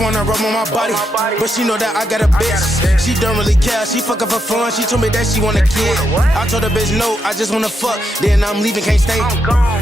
wanna rub on my body, but she know that I got a bitch. She don't really care, she fucking for fun. She told me that she want a kid. I told her bitch no, I just wanna fuck. Then I'm leaving, can't stay.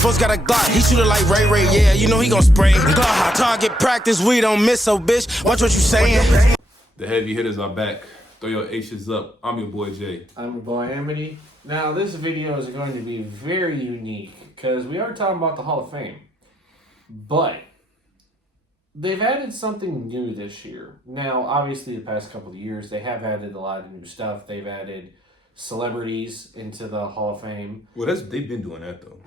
Folks got a Glock, he shoot it like Ray Ray. Yeah, you know he gon' spray. Glock, target practice, we don't miss, so bitch, watch what you saying. The heavy hitters are back. Throw your H's up. I'm your boy Jay. I'm your boy Amity. Now this video is going to be very unique because we are talking about the Hall of Fame. But they've added something new this year. Now, obviously, the past couple of years, they have added a lot of new stuff. They've added celebrities into the Hall of Fame. Well, they've been doing that, though.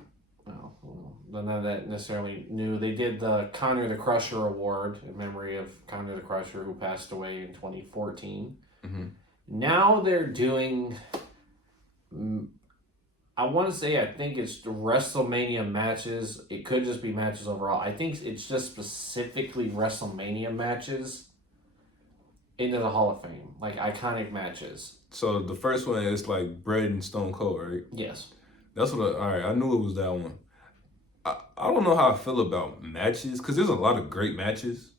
Oh, well, none of that necessarily new. They did the Conor the Crusher Award in memory of Conor the Crusher, who passed away in 2014. Mm-hmm. Now they're doing... I want to say I think it's WrestleMania matches. It could just be matches overall. I think it's just specifically WrestleMania matches into the Hall of Fame. Like iconic matches. So the first one is like Bret and Stone Cold, right? Yes. That's what alright, I knew it was that one. I don't know how I feel about matches, because there's a lot of great matches.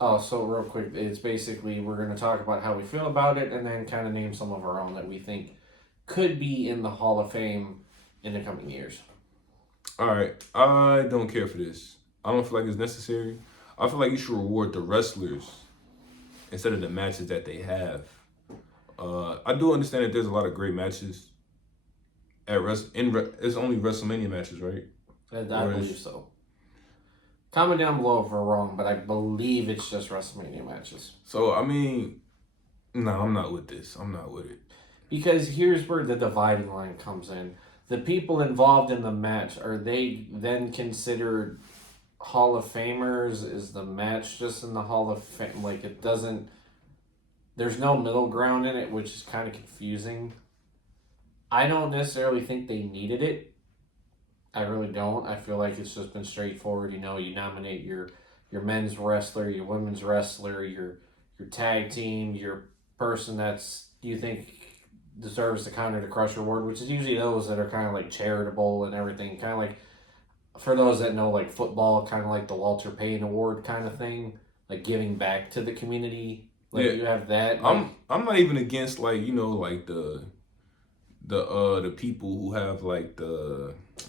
Oh, so real quick, it's basically we're going to talk about how we feel about it and then kind of name some of our own that we think could be in the Hall of Fame in the coming years. Alright, I don't care for this. I don't feel like it's necessary. I feel like you should reward the wrestlers instead of the matches that they have. I do understand that there's a lot of great matches it's only WrestleMania matches, right? I believe so. Comment down below if we're wrong, but I believe it's just WrestleMania matches. So, I mean, no, I'm not with this. I'm not with it. Because here's where the dividing line comes in. The people involved in the match, are they then considered Hall of Famers? Is the match just in the Hall of Fame? Like, it doesn't... There's no middle ground in it, which is kind of confusing. I don't necessarily think they needed it. I really don't. I feel like it's just been straightforward. You know, you nominate your men's wrestler, your women's wrestler, your tag team, your person that's you think deserves the Conor the Crusher Award, which is usually those that are kind of like charitable and everything. Kind of like, for those that know like football, kind of like the Walter Payton Award kind of thing, like giving back to the community. Like you have that. Like, I'm not even against like, you know, like the people who have like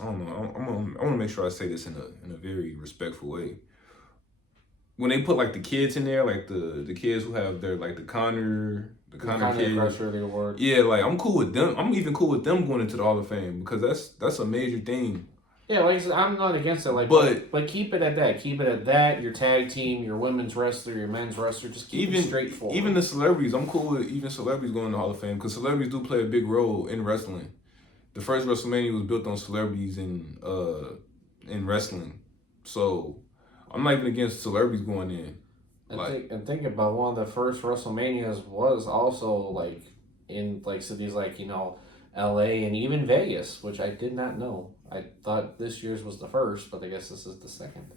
I don't know. I want to make sure I say this in a very respectful way. When they put like the kids in there, like the kids who have their like the Conor kids, Crusher, the award. Yeah, like I'm cool with them. I'm even cool with them going into the Hall of Fame because that's a major thing. Yeah, like I said, I'm not against it. Like, but keep it at that. Keep it at that. Your tag team, your women's wrestler, your men's wrestler, just keep it straightforward. Even the celebrities, I'm cool with even celebrities going to the Hall of Fame because celebrities do play a big role in wrestling. The first WrestleMania was built on celebrities in wrestling, so I'm not even against celebrities going in. And think about one of the first WrestleManias was also like in like cities like, you know, LA and even Vegas, which I did not know. I thought this year's was the first, but I guess this is the second.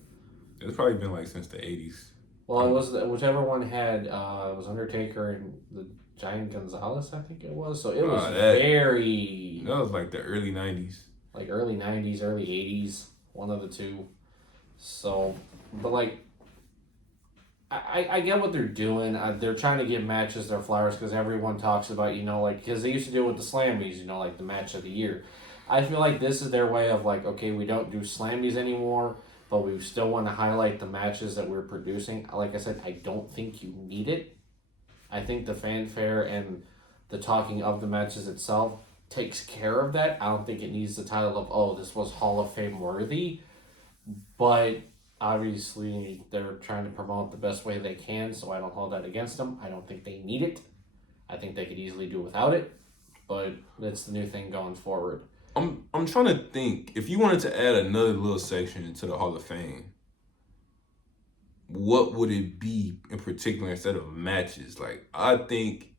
It's probably been like since the 80s. Well, it was whichever one had it was Undertaker and the Giant Gonzalez, I think it was. So it was very... That was like the early 90s. Like early 90s, early 80s, one of the two. So, but like, I get what they're doing. They're trying to give matches their flowers because everyone talks about, you know, like, because they used to do it with the Slammies, you know, like the match of the year. I feel like this is their way of like, okay, we don't do Slammies anymore, but we still want to highlight the matches that we're producing. Like I said, I don't think you need it. I think the fanfare and the talking of the matches itself takes care of that. I don't think it needs the title of, oh, this was Hall of Fame worthy, but obviously they're trying to promote the best way they can, so I don't hold that against them. I don't think they need it. I think they could easily do without it, but that's the new thing going forward. I'm trying to think, if you wanted to add another little section into the Hall of Fame, what would it be in particular instead of matches? Like, I think...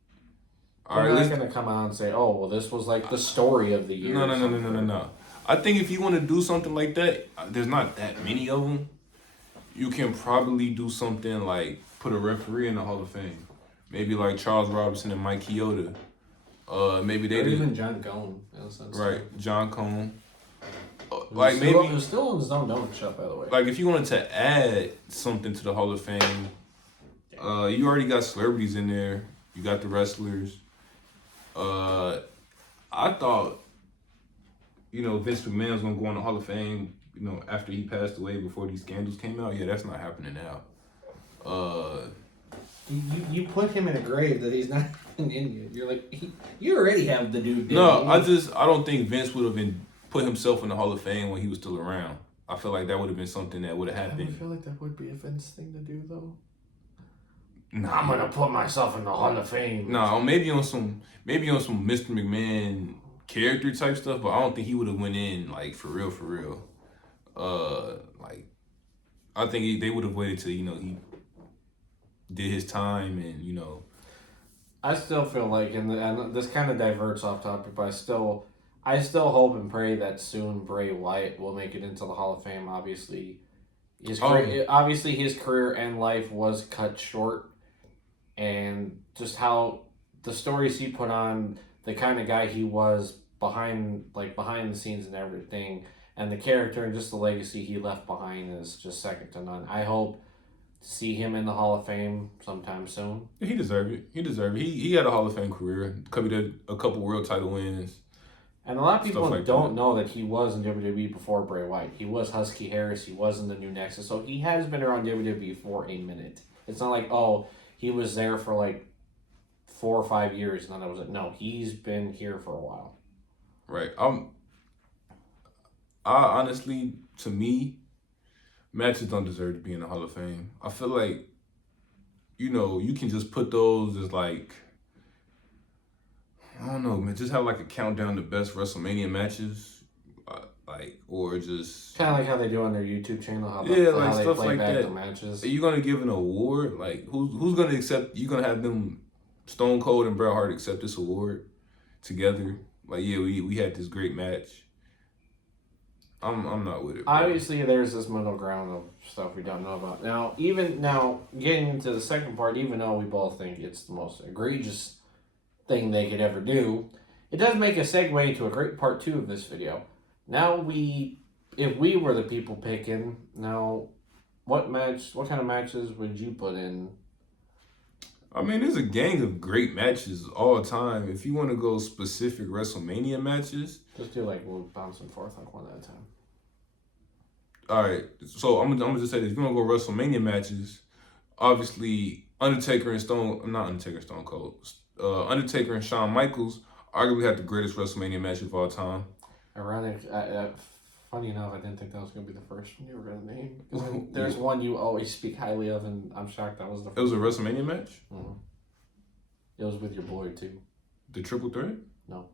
They're not going to come out and say, oh, well, this was like the story of the year. No. I think if you want to do something like that, there's not that many of them. You can probably do something like put a referee in the Hall of Fame. Maybe like Charles Robinson and Mike Chioda. Maybe they or did. Even John Cone. Right, John Cone. Like maybe it was still in his own donut shop, by the way. Like if you wanted to add something to the Hall of Fame, You already got celebrities in there. You got the wrestlers. I thought, Vince McMahon was gonna go in the Hall of Fame, after he passed away before these scandals came out. Yeah, that's not happening now. You put him in a grave that he's not even in yet. You're like, you already have the dude. No, I don't think Vince would have put himself in the Hall of Fame when he was still around. I feel like that would have been something that would have happened. I feel like that would be a Vince thing to do, though. Nah, I'm gonna put myself in the Hall of Fame. No, maybe on some Mr. McMahon character type stuff, but I don't think he would have went in like for real. Like I think they would have waited till he did his time and I still feel like, and this kind of diverts off topic, but I still hope and pray that soon Bray Wyatt will make it into the Hall of Fame. Obviously, his career and life was cut short, and just how the stories he put on, the kind of guy he was behind the scenes and everything, and the character and just the legacy he left behind is just second to none. I hope to see him in the Hall of Fame sometime soon. He deserved it. He had a Hall of Fame career. Did a couple world title wins. And a lot of people don't know that he was in WWE before Bray Wyatt. He was Husky Harris. He was in the New Nexus. So he has been around WWE for a minute. It's not like, he was there for like 4 or 5 years and then that was it. No, he's been here for a while. Right. I honestly, to me, matches don't deserve to be in the Hall of Fame. I feel like, you can just put those as like, I don't know, man. Just have like a countdown to best WrestleMania matches, or just kind of like how they do on their YouTube channel. How stuff they play like back that. the matches. Are you gonna give an award? Like who's gonna accept? You gonna have them Stone Cold and Bret Hart accept this award together? Like we had this great match. I'm not with it. Bro. Obviously, there's this middle ground of stuff we don't know about. Now, getting into the second part, even though we both think it's the most egregious thing they could ever do, it does make a segue into a great part 2 of this video. Now if we were the people picking, what kind of matches would you put in? I mean, there's a gang of great matches all the time. If you want to go specific WrestleMania matches, just do we'll bounce and forth one at a time. All right, so I'm gonna just say this: if you want to go WrestleMania matches, obviously Undertaker and Stone Cold. Undertaker and Shawn Michaels arguably had the greatest WrestleMania match of all time. Ironic. Funny enough, I didn't think that was going to be the first one you were going to name. There's one you always speak highly of, and I'm shocked that was the first. It was a WrestleMania match? Mm-hmm. It was with your boy, too. The Triple Threat? No.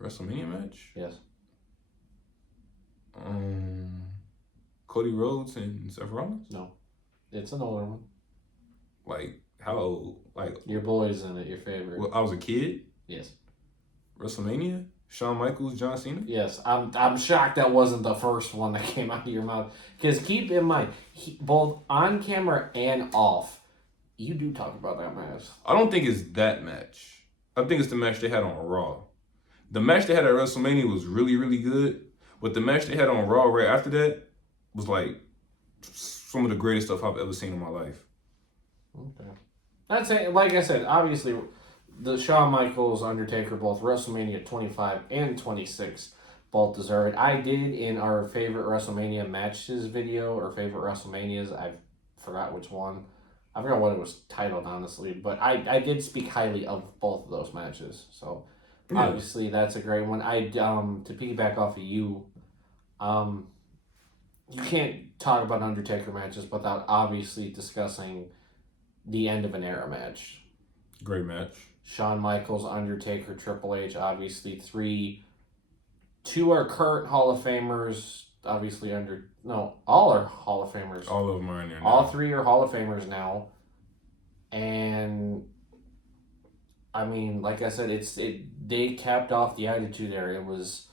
WrestleMania match? Yes. Cody Rhodes and Seth Rollins? No. It's an older one. Like, how old? Like, your boy's in it, your favorite. Well, I was a kid? Yes. WrestleMania? Shawn Michaels, John Cena? Yes, I'm shocked that wasn't the first one that came out of your mouth. Because keep in mind, both on camera and off, you do talk about that match. I don't think it's that match. I think it's the match they had on Raw. The match they had at WrestleMania was really, really good. But the match they had on Raw right after that was like some of the greatest stuff I've ever seen in my life. Okay. That's it. Like I said, obviously, the Shawn Michaels, Undertaker, both WrestleMania 25 and 26, both deserve it. I did in our favorite WrestleMania matches video, or favorite WrestleManias, I forgot which one. I forgot what it was titled, honestly, but I did speak highly of both of those matches. So, obviously, that's a great one. To piggyback off of you, you can't talk about Undertaker matches without obviously discussing the end of an era match. Great match. Shawn Michaels, Undertaker, Triple H, obviously 2 are current Hall of Famers, obviously all are Hall of Famers. All of them are in there now. All 3 are Hall of Famers now. And, I mean, like I said, they capped off the Attitude Era. It was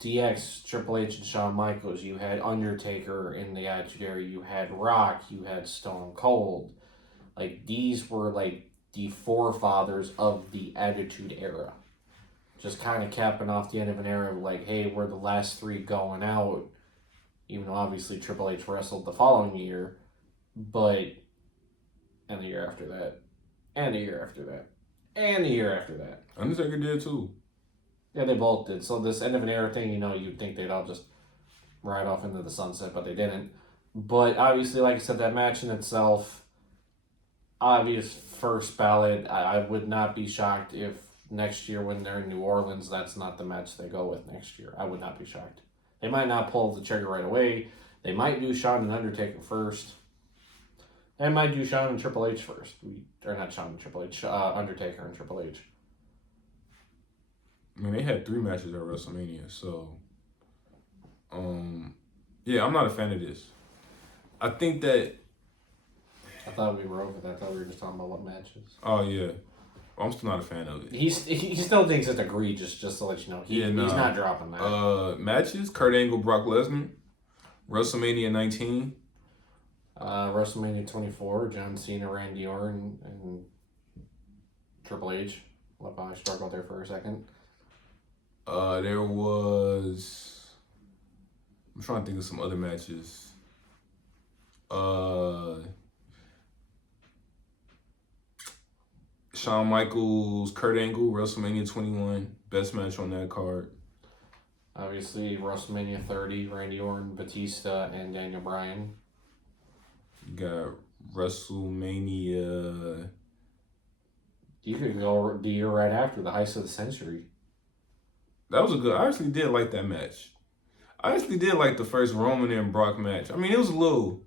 DX, Triple H, and Shawn Michaels. You had Undertaker in the Attitude Era. You had Rock. You had Stone Cold. These were, the forefathers of the Attitude Era. Just kind of capping off the end of an era of hey, we're the last 3 going out. Even though obviously Triple H wrestled the following year. But, and the year after that, and the year after that, and the year after that. Undertaker did too. Yeah, they both did. So this end of an era thing, you'd think they'd all just ride off into the sunset, but they didn't. But obviously, like I said, that match in itself, obvious first ballot. I would not be shocked if next year when they're in New Orleans, that's not the match they go with next year. I would not be shocked. They might not pull the trigger right away. They might do Shawn and Undertaker first. They might do Shawn and Triple H first. Or not Shawn and Triple H, Undertaker and Triple H. I mean, they had 3 matches at WrestleMania, so yeah, I'm not a fan of this. I think that. I thought we were over that. I thought we were just talking about what matches. Oh yeah, I'm still not a fan of it. He still thinks it's egregious. Just to let you know, he's not dropping that. Matches: Kurt Angle, Brock Lesnar, WrestleMania 19, WrestleMania 24, John Cena, Randy Orton, and Triple H. Love how I struggled there for a second. There was. I'm trying to think of some other matches. Shawn Michaels, Kurt Angle, WrestleMania 21, best match on that card. Obviously, WrestleMania 30, Randy Orton, Batista, and Daniel Bryan. You got WrestleMania. You could go the year right after, the Heist of the Century. That was a good. I actually did like that match. I actually did like the first Roman and Brock match. I mean, it was a little.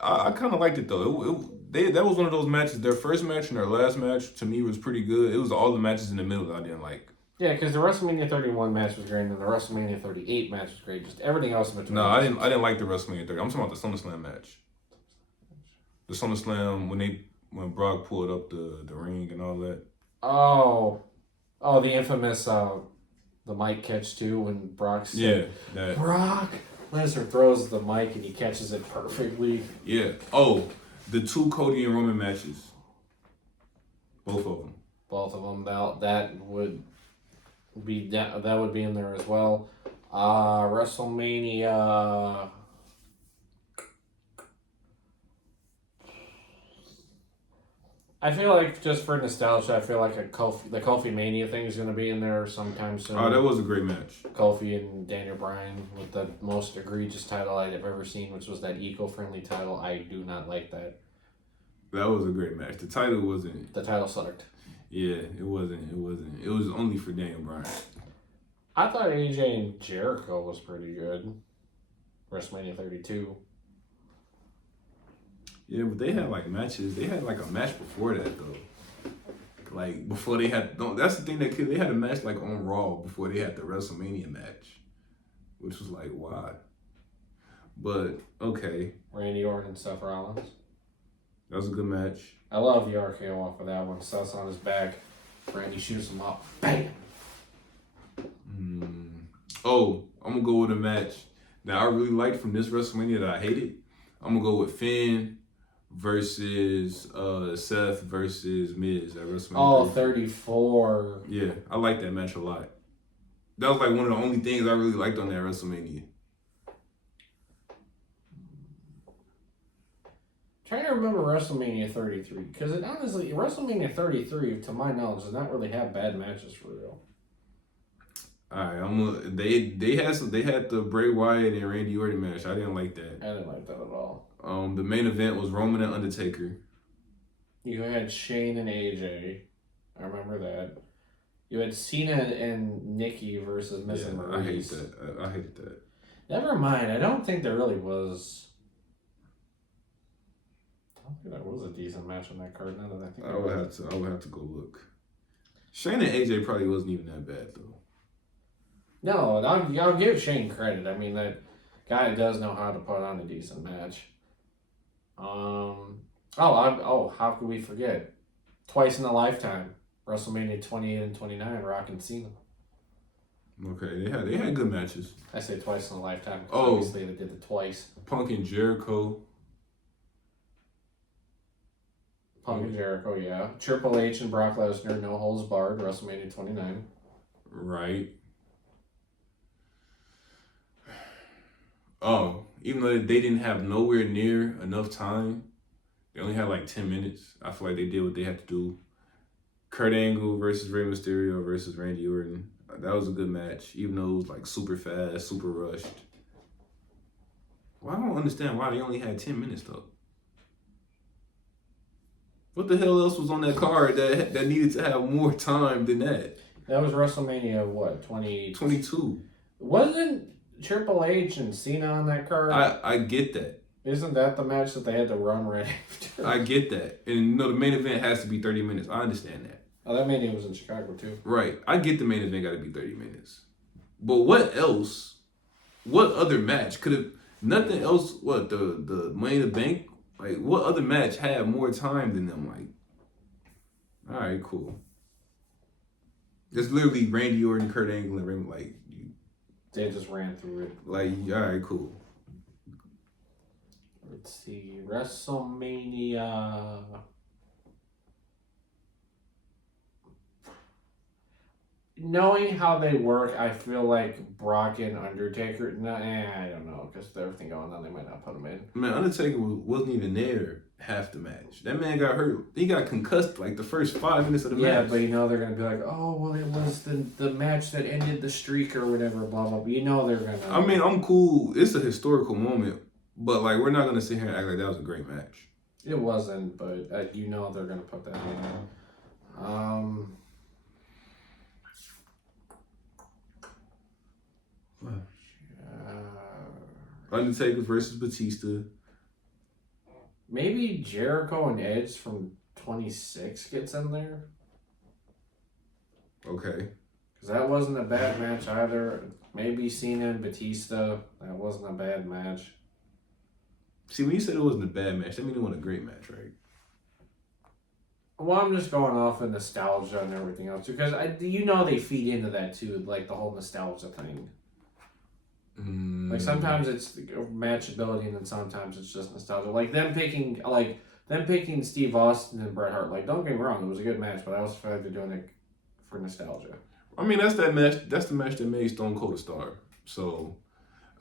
I kind of liked it though. That was one of those matches. Their first match and their last match to me was pretty good. It was all the matches in the middle that I didn't like. Yeah, because the WrestleMania 31 match was great, and the WrestleMania 38 match was great. Just everything else in between. No, I didn't like the WrestleMania 30. I'm talking about the SummerSlam match. The SummerSlam when Brock pulled up the ring and all that. Oh, the infamous the mic catch too when Brock said, that. Brock Lesnar throws the mic and he catches it perfectly. Yeah. Oh, the 2 Cody and Roman matches. Both of them. Both of them. That would be in there as well. WrestleMania. I feel like just for nostalgia, I feel like the Kofi Mania thing is going to be in there sometime soon. Oh, that was a great match. Kofi and Daniel Bryan with the most egregious title I've ever seen, which was that eco-friendly title. I do not like that. That was a great match. The title wasn't. The title sucked. Yeah, it wasn't. It was only for Daniel Bryan. I thought AJ and Jericho was pretty good. WrestleMania 32. Yeah, but they had like matches. They had like a match before that though. Like before they had. No, that's the thing they had a match like on Raw before they had the WrestleMania match, which was like why. But okay. Randy Orton and Seth Rollins. That was a good match. I love the RKO off of that one. Seth's on his back. Randy shoots him up. Bam. Oh, I'm gonna go with a match that I really liked from this WrestleMania that I hated. I'm gonna go with Finn versus Seth versus Miz at WrestleMania. Oh, 34. Yeah, I like that match a lot. That was like one of the only things I really liked on that WrestleMania. Trying to remember WrestleMania 33 because it honestly WrestleMania 33 to my knowledge does not really have bad matches for real. All right, they had the Bray Wyatt and Randy Orton match. I didn't like that. I didn't like that at all. The main event was Roman and Undertaker. You had Shane and AJ. I remember that. You had Cena and Nikki versus Miz and Maurice. I hate that. I hated that. Never mind. I don't think there really was. I don't think that was a decent match on that card. Now that I think I would have to go look. Shane and AJ probably wasn't even that bad though. No, I'll give Shane credit. I mean, that guy does know how to put on a decent match. How could we forget? Twice in a lifetime, WrestleMania 28 and 29, Rock and Cena. Okay, they had good matches. I say twice in a lifetime because obviously they did it twice. Punk and Jericho. Punk and Jericho, yeah. Triple H and Brock Lesnar, no holds barred, WrestleMania 29. Right. Oh, even though they didn't have nowhere near enough time, they only had like 10 minutes. I feel like they did what they had to do. Kurt Angle versus Rey Mysterio versus Randy Orton. That was a good match, even though it was like super fast, super rushed. Well, I don't understand why they only had 10 minutes though. What the hell else was on that card that needed to have more time than that? That was WrestleMania, what, 22. Wasn't Triple H and Cena on that card? I get that. Isn't that the match that they had to run right after? I get that. And the main event has to be 30 minutes. I understand that. Oh, that Mania was in Chicago too. Right. I get the main event got to be 30 minutes. But what else? What other match could have... Nothing else... What? The Money in the Bank? Like, what other match had more time than them? Like, all right, cool. It's literally Randy Orton, Kurt Angle, and Ring. Like, they just ran through it. Like, all right, cool. Let's see, WrestleMania. Knowing how they work, I feel like Brock and Undertaker. I don't know, because with everything going on, they might not put them in. Man, Undertaker wasn't even there half the match. That man got hurt. He got concussed like the first 5 minutes of the match. Yeah, but they're gonna be like, oh well, it was the match that ended the streak or whatever. Blah blah. But they're gonna. I mean, I'm cool. It's a historical moment, but like we're not gonna sit here and act like that was a great match. It wasn't, but they're gonna put that in. Undertaker versus Batista. Maybe Jericho and Edge from 26 gets in there. Okay. Because that wasn't a bad match either. Maybe Cena and Batista. That wasn't a bad match. See, when you said it wasn't a bad match, that means it wasn't a great match, right? Well, I'm just going off of nostalgia and everything else. Because they feed into that too. Like the whole nostalgia thing. Like sometimes it's matchability, and then sometimes it's just nostalgia. Like them picking Steve Austin and Bret Hart. Like, don't get me wrong, it was a good match, but I also feel like they're doing it for nostalgia. I mean, that's that match. That's the match that made Stone Cold a star. So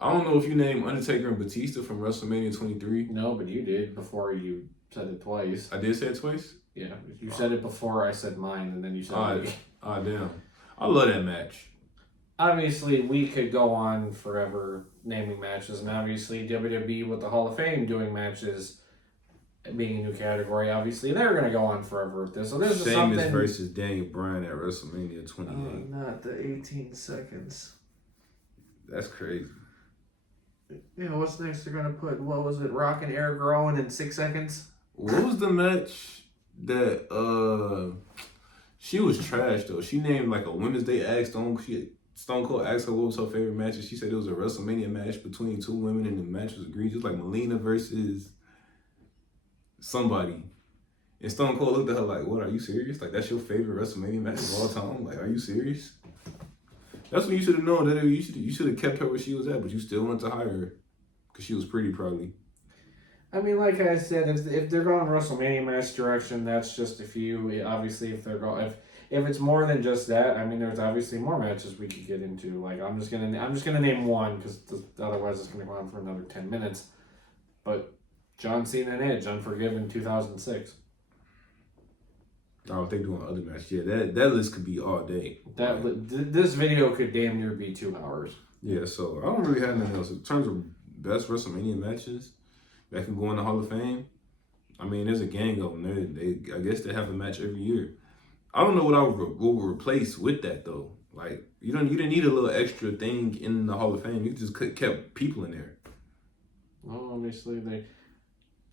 I don't know if you name Undertaker and Batista from WrestleMania 23. No, but you did before you said it twice. I did say it twice. Yeah, you said it before I said mine, and then you said it. Damn! I love that match. Obviously, we could go on forever naming matches, and obviously WWE with the Hall of Fame doing matches, being a new category, obviously they're going to go on forever with this. So this is something... Sheamus versus Daniel Bryan at WrestleMania 28. Not the 18 seconds. That's crazy. What's next? They're going to put, what was it, Rock and Eric Rowan in 6 seconds? What was the match that, she was trash, though. She named like a Women's Day act Stone Cold asked her what was her favorite match, and she said it was a WrestleMania match between two women, and the match was egregious, like Melina versus somebody. And Stone Cold looked at her like, what, are you serious? Like, that's your favorite WrestleMania match of all time? Like, are you serious? That's when you should have known that you should have kept her where she was at, but you still wanted to hire her because she was pretty, probably. I mean, like I said, if they're going WrestleMania match direction, that's just a few. Obviously, if it's more than just that, I mean, there's obviously more matches we could get into. Like, I'm just gonna name one because otherwise it's gonna go on for another 10 minutes. But John Cena and Edge, Unforgiven, 2006. Oh, if they doing other matches, yeah, that list could be all day. This video could damn near be 2 hours. Yeah, so I don't really have nothing else in terms of best WrestleMania matches that can go in the Hall of Fame. I mean, there's a gang of them. I guess they have a match every year. I don't know what I would replace with that though. Like you didn't need a little extra thing in the Hall of Fame. You just kept people in there. Well, obviously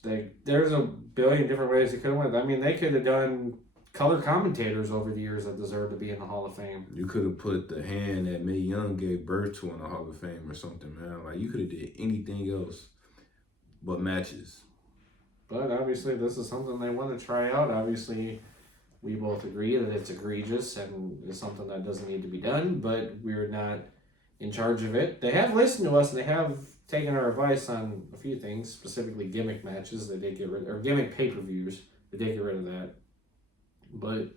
there's a billion different ways they could have went. I mean, they could have done color commentators over the years that deserve to be in the Hall of Fame. You could have put the hand that Mae Young gave birth to in the Hall of Fame or something, man. Like you could have did anything else but matches. But obviously, this is something they want to try out. Obviously, we both agree that it's egregious and is something that doesn't need to be done, but we're not in charge of it. They have listened to us and they have taken our advice on a few things, specifically gimmick matches. They did get rid of, or gimmick pay-per-views. They did get rid of that. But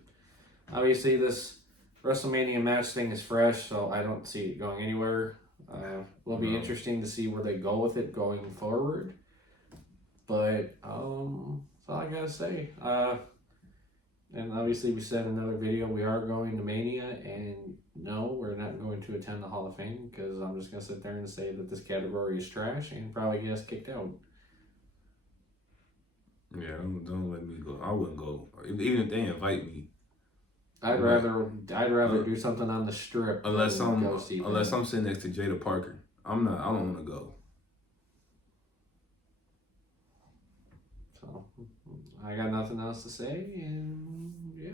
obviously, this WrestleMania match thing is fresh, so I don't see it going anywhere. It'll be interesting to see where they go with it going forward. But that's all I gotta say. And obviously we said in another video we are going to Mania, and no, we're not going to attend the Hall of Fame because I'm just gonna sit there and say that this category is trash and probably get us kicked out. Yeah, don't let me go. I wouldn't go. Even if they invite me. I'd rather do something on the strip unless I'm them. sitting next to Jada Parker. I don't want to go. So I got nothing else to say, and yeah.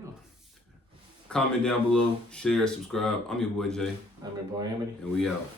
Comment down below, share, subscribe. I'm your boy Jay. I'm your boy Amity. And we out.